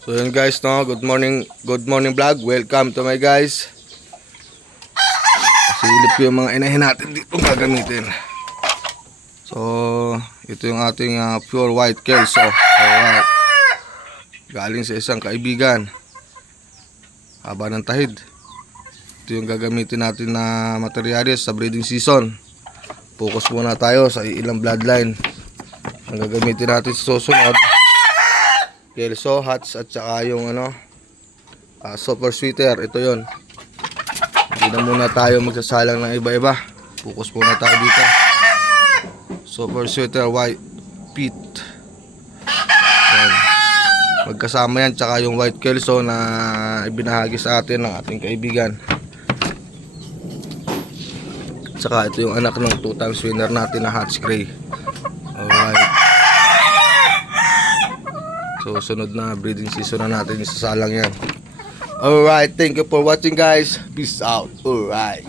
So yun guys, no, good morning vlog. Welcome to my guys. Silip ko yung mga inahin natin dito gagamitin. So ito yung ating pure white kelso. Alright. Galing sa isang kaibigan. Haba ng tahid. Ito yung gagamitin natin na materyales sa breeding season. Focus muna tayo sa ilang bloodline. Ang gagamitin natin sa susunod, kelso, hats at saka yung super sweeter. Ito yon. Hindi na muna tayo magsasalang ng iba-iba. Focus muna tayo dito. Super sweeter white pit. Yan. Magkasama yan tsaka yung white kelso na ibinahagi sa atin ng ating kaibigan. Tsaka ito yung anak ng 2 times winner natin na Hatch Gray. Alright. So sunod na breeding season na natin isasalang yan. Alright, thank you for watching guys. Peace out. Alright.